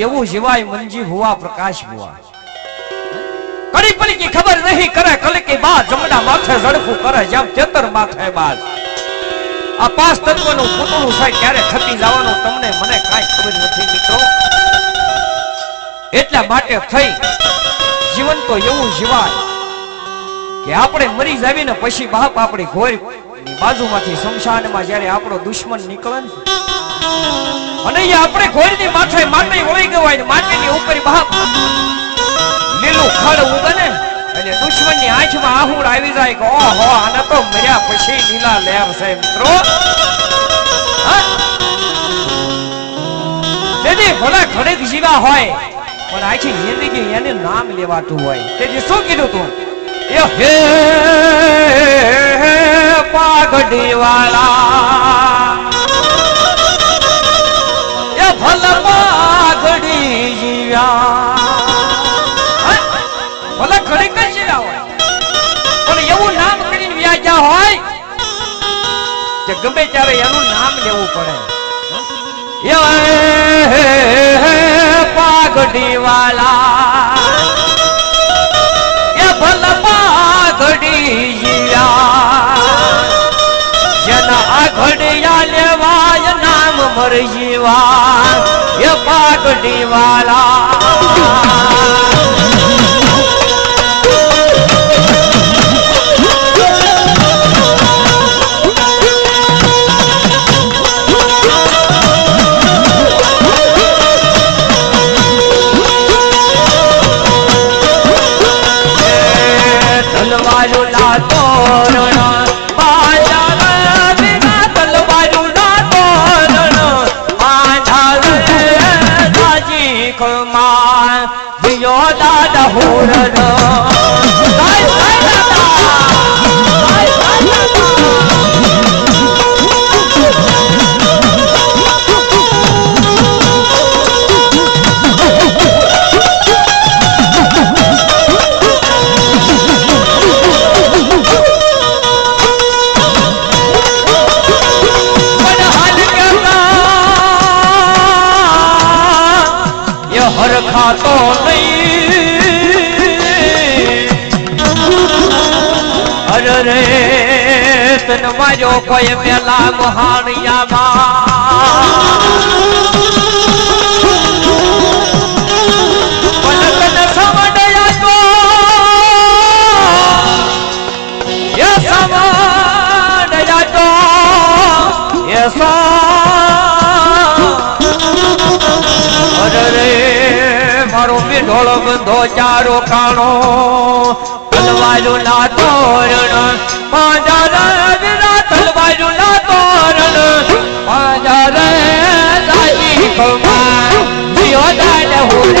એવું જીવાય મંજી ભુવા પ્રકાશ ભુવા કડી પડી की खबर नहीं करे कल की बात जमड़ा माथे ઝડફું કરે જેમ તેતર માથે બાદ આ પાંચ તત્વનું પૂતળું છે ક્યારે ખપી જવાનું તમને મને કાઈ ખબર નથી મિત્રો એટલા માટે થઈ જીવન તો એવું જીવાય કે આપણે મરી જાવી ને પછી બાપ આપણી ઘોર ની બાજુમાંથી શમશાનમાં જ્યારે આપણો દુશ્મન નીકળે ને અને એ આપણે ઘોરની માથે માટી વળી ગવાય ને માટીની ઉપર બાપ લીલું ખડ ઉગે ને એટલે દુશ્મનની આંખમાં આહુડ આવી જાય કે ઓહો આને તો મર્યા પછી લીલા લહેર છે મિત્રો તેથી ભલા ઘડીક જીવા હોય પણ આખી જિંદગી એને નામ લેવાતું હોય તેથી શું કીધું તું એ હે પાઘડી વાળા એ ભલા પાઘડી જીવ્યા ભલા ઘડીક જ જીવ્યા હોય પણ એવું નામ કરીને વ્યાજ્યા હોય કે ગમે ત્યારે એનું નામ લેવું પડે પાઘડી વાલા એ ભલા પાઘડી જીવ્યા જેના આ ઘડિયા લેવાય નામ મર જીવા એ પાઘડી વાલા ખાતો નહીં અરે રે તન માર્યો કોઈ પેલા મહાણિયામાં તન સમડયા તો એ સમડયા તો એ અરે રે મારો મીઠોળો બંધો ચારો કાણો તલવારું ના તોરણ પાંજા રે વિના તલવારું ના તોરણ પાંજા રે લાગી ખમા જીઓ દાડ હુર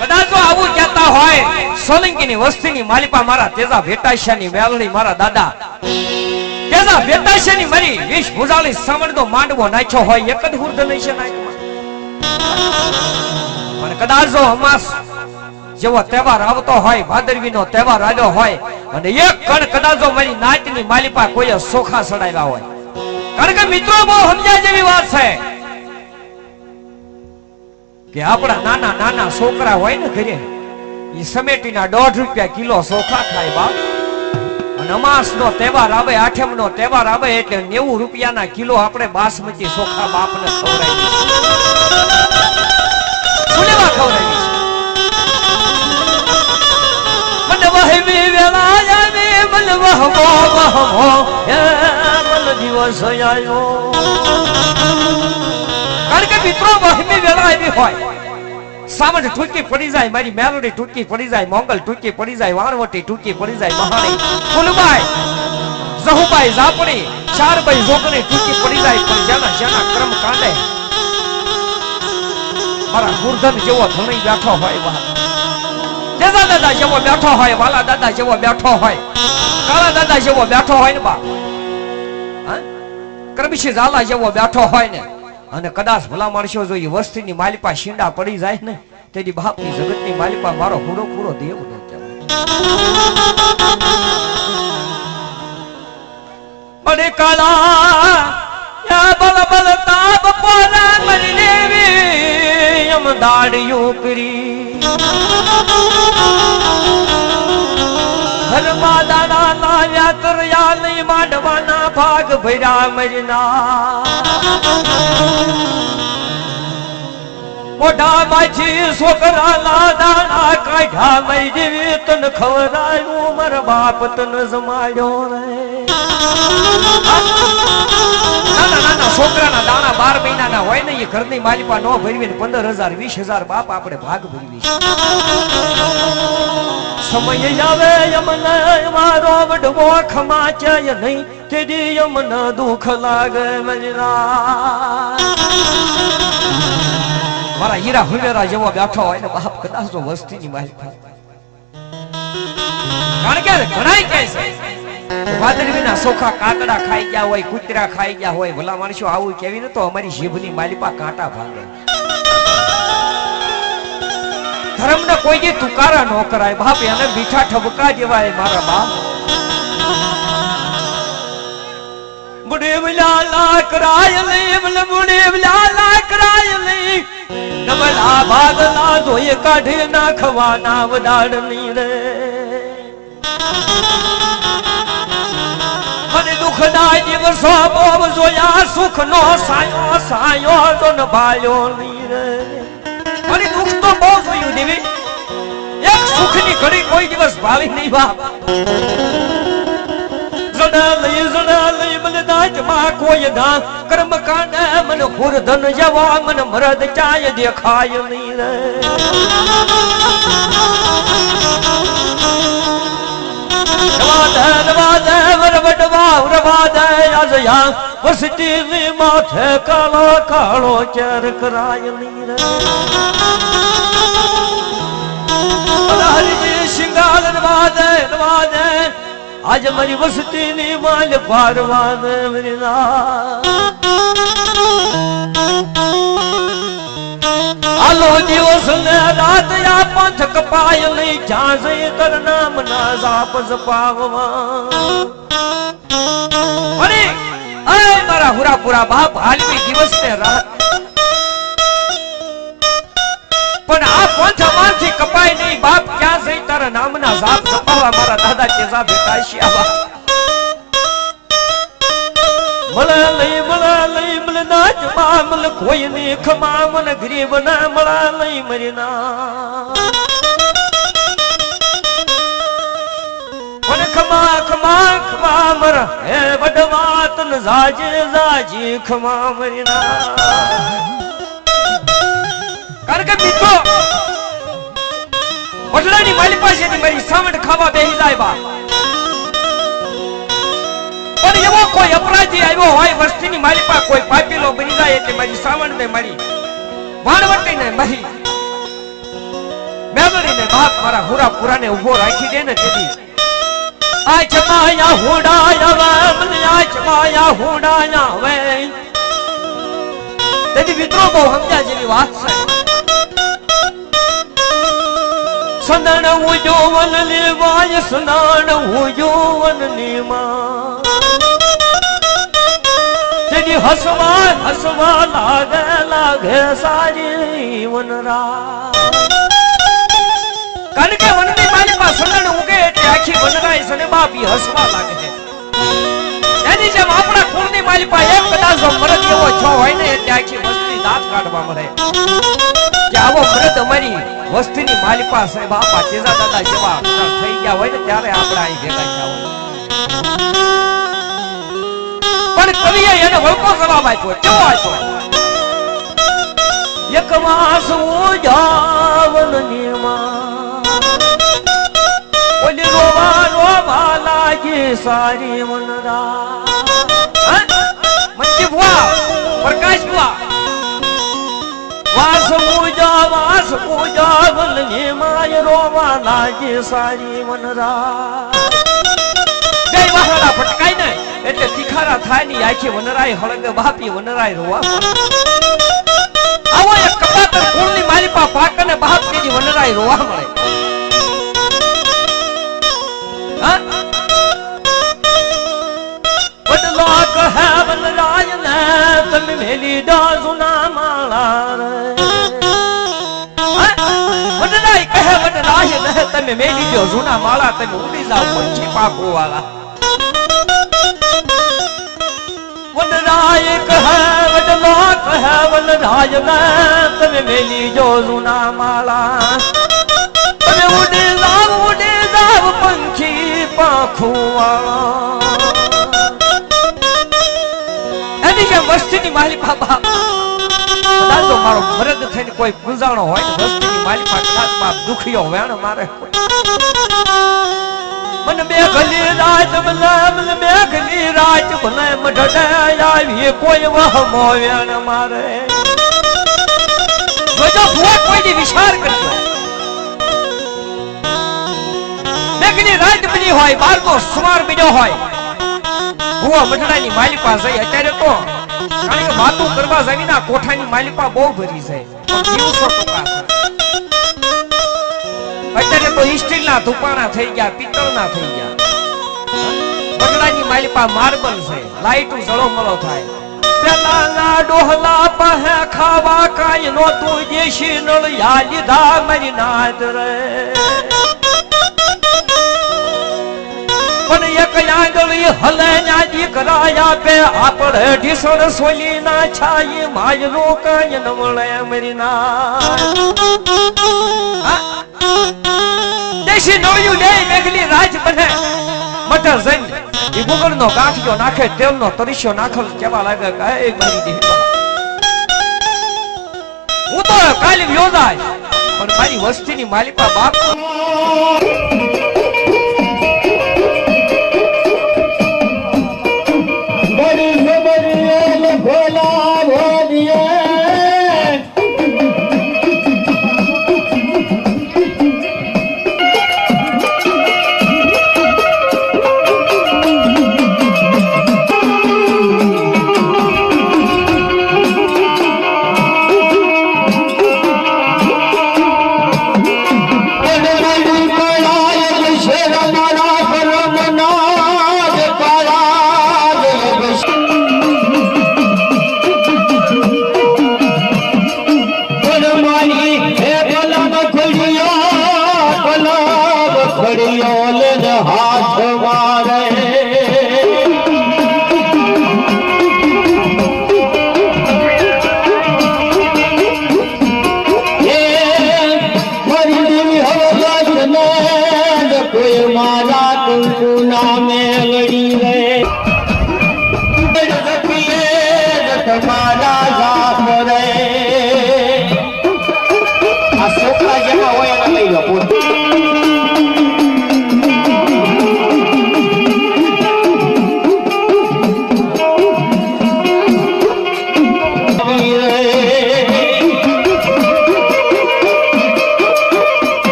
કદાચ આવું કહેતા હોય સોલંકીની વસ્તીની માલિપા મારા તેજા ભેટાશિયાની મેલડી મારા દાદા તેજા ભેટાશિયાની મરી વિષ ભુજાળી સમણનો માંડવો નાખ્યો હોય એક જ હુર્દ નહીં છે નાયકમાં પણ કદાચ જો અમાસ જેવો તહેવાર આવતો હોય ભાદરવીનો તહેવાર આવ્યો હોય અને એક કણ કદાચ જો મારી નાચની માલિપા કોઈ સોખા સડાવ્યા હોય કારણ કે મિત્રો બહુ સમજ્યા જેવી વાત છે કે આપણા નાના નાના છોકરા હોય ને ઘરે ઈ સમેટીના 1.5 રૂપિયા કિલો સોખા ખાય બાપ અને અમાસ નો તહેવાર આવે આઠમ નો તહેવાર આવે એટલે 90 રૂપિયાના કિલો આપણે બાસમતી સોખા બાપને ખવડાવી સુલેવા ખવડાવી મને વહવી વેલા આવે મન વહમો વહમો એ મન દિવસ આયો કારણ કે મિત્રો વહવી વેલા આવી હોય સામંત ટૂંકી પડી જાય મારી મેલોડી ટૂંકી પડી જાય મોંગલ ટૂંકી પડી જાય વાણવટી ટૂંકી પડી જાય મહાણી ફૂલબાઈ જહુબાઈ ઝાપડી ચારબાઈ જોગણી ટૂંકી પડી જાય પણ જેના જેના ક્રમ કાંડે મારા ગુરધન જેવો ધણી બેઠો હોય વાહ જેજા દાદા જેવો બેઠો હોય વાલા દાદા જેવો બેઠો હોય કાળા દાદા જેવો બેઠો હોય ને બા હા કરબીશી ઝાલા જેવો બેઠો હોય ને અને કદાચ ભલા માણસો જો એ વસ્તીની માલિપા શીંડા પડી જાય ને તેની બાપની જગતની માલિપા મારો પૂરો પૂરો દેવ ન કહેવાય પડે કાળા યા બલ બલ તાપ પોરા મરી દેવી એમ દાડિયું કરી ઘરમાં દાડા લાવ્યા તરયા નહીં માંડવાના ભાગ ભર્યા મરના મોઢા માંથી છોકરા ના દાણા કાઢ્યા મરી દેવી તન ખવરાયું મારા બાપ તન જમાડ્યો રે નાના છોકરાના દાણા 12 મહિનાના હોય ને એ ઘરની માલિપા નો ભરવી 15,000 20,000 બાપ આપણે ભાગ ભરવી સમય આવે યમને મારો વડવો ખમાચે નહીં તેદી યમને દુઃખ લાગે મજરા મારા હીરા હુલેરા જેવો બેઠો હોય ને બાપ કદાચ તો વસ્તીની માલિકા કારણ કે ઘણાય કહે છે વાદળવીના સોખા કાકડા ખાઈ ગયા હોય કૂતરા ખાઈ ગયા હોય ભલા માણસો આવું કેવી ને તો અમારી જીભની માલિપા કાંટા ભાગે ધર્મને કોઈ દી તુકારા ન કરાય બાપ એને મીઠા ઠબકા જેવાય મારા બાપ બુડે બલાલા કરાય લે બલ બુડે બલાલા કરાય લે નમલા ભાગલા ધોય કાઢે નાખવાના વડાડની રે મને દુઃખના દિવસો બહુ જોયા સુખનો સાયો સાયો તો નભાયો ની રે મને દુઃખ તો બહુ જોયું દેવી એક સુખની ઘડી કોઈ દિવસ ભાવી નહીં બાપ જડા લઈ મને દાજમાં કોઈ ના કર્મ કાંડ મને હુરધન જવા મને મરદ ચાય દેખાય નહીં રે વસતી માથે કાળો કાળો ચેર કરાય નહીં રે શિંગાર વાદે વાદે આજ મારી વસતી ની માલ પારવાન આલો દિવસ ને રાત યા પંથ કપાય નહીં જ્યાં જઈ તર નામ ના જાપ જપાવવા અરે અરે મારા હુરાપુરા બાપ હાલવી દિવસ ને રાત પણ આ પંથ માંથી કપાય નહીં બાપ ક્યાં જઈ તારા નામના જાપ જપાવવા મારા દાદા કેસા બેટા શ્યાવા મળા લઈ મલ નાચ મામલ કોઈ ની ખમા મન ગરીબ ના મળા લઈ મરીના મન ખમા ખમા ખમા મર હે વડવાત ન જાજે જાજી ખમા મરીના કારણ કે મિત્રો વડલાની માલી પાસેથી મારી સાવડ ખાવા બેહી જાય બા પણ એવો કોઈ અપરાધી આવ્યો હોય વસ્તીની મારી પાસે કોઈ પાપીલો બની જાય એટલે મારી સાવણ ને મારી વાણવટી ને મારી મેમરી ને બાપ મારા હુરા પુરાને ઉભો રાખી દે ને તેથી આ જમાયા હોડાયા વે આ જમાયા હોડાયા વે તેથી મિત્રો બહુ સમજ્યા જેવી વાત છે સંદણ ઉજો વન લેવાય સંદણ ઉજો વન નીમા તેની હસવા હસવા લાગે લાગે સારી વનરા કારણ કે વનની માલિકા સંદણ ઉગે એટલે આખી વનરાય સને બાપી હસવા લાગે છે એની જેમ આપણા કુળની માલિકા એક કદાચ મરદ એવો છો હોય ને એટલે આખી વસ્તી દાંત કાઢવા મળે કે આવો મરદ અમારી વસ્તીની માલિકા છે બાપા તેજા દાદા જેવા થઈ ગયા હોય ને ત્યારે આપણે અહીં ભેગા થયા હોય પણ કવિએ એને વળકો જવાબ આપ્યો કેવો આપ્યો એક માસ ઉજાવન નીમાં ઓલી રોવા રોવા લાગી સારી વનરા મંજી બુઆ પ્રકાશ બુઆ વાસ પૂજા વલની માય રોવા લાગી સારી વનરા બે વાહડા ફટકાઈ ને એટલે તિખારા થાય ની આખી વનરાય હળંગે બાપી વનરાય રોવા આવો એક કપાતર કુળની મારી પા પાક ને બાપ ની વનરાય રોવા મળે હા લોક હે વનરાજ ને તમે મેલી દો જૂના માળા રે વનરાય કહે વનરાજ ને તમે મેલી દો જૂના માળા તમે ઉડી જાવ પંછી પાકો વાળા વનરાય કહે વનલોક હે વનરાજ ને તમે મેલી દો જૂના માળા તમે ઉડી જાવ પંછી પાખો વાળા વસ્તીની માલી બાબા કદાચ તો મારો મરદ થઈને કોઈ ગુંજાણો હોય ને વસ્તીની માલી કદાચ બાપ દુખિયો વેણ મારે મન મેઘલી રાત મને મેઘલી રાત ભલે મઢડે આવી કોઈ વહમો વેણ મારે જો ભૂવા કોઈની વિચાર કરજો મેઘની રાત બની હોય બારનો સુમાર બીજો હોય ભૂવા મઢડાની માલી પાસે અત્યારે તો કારણ કે વાતો કરવા જાવી ના કોઠાની માલિકા બહુ ભરી છે દિવસો ટૂંકા છે અત્યારે તો સ્ટીલ ના ધુપાણા થઈ ગયા પિત્તળ ના થઈ ગયા બગડાની માલિકા માર્બલ છે લાઈટું જળોમળો થાય પેલા ના ડોહલા પહે ખાવા કાઈ નો તું દેશી નળ યા લીધા મારી નાત રે પણ એક આંગળી હલે ના દીકરાયા પે આપણે ઢીસણ સોલી ના છાઈ માય રોકાય ન મળે મરી ના દેશી નળિયું લે મેઘલી રાજ બને મટર જઈને એ ગુગળ નો ગાંઠિયો નાખે તેલ નો તરીસ્યો નાખલ કેવા લાગે કાય મારી દેહ હું તો કાલે યોજાય પણ મારી વસ્તીની માલિકા બાપ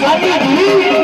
Sandy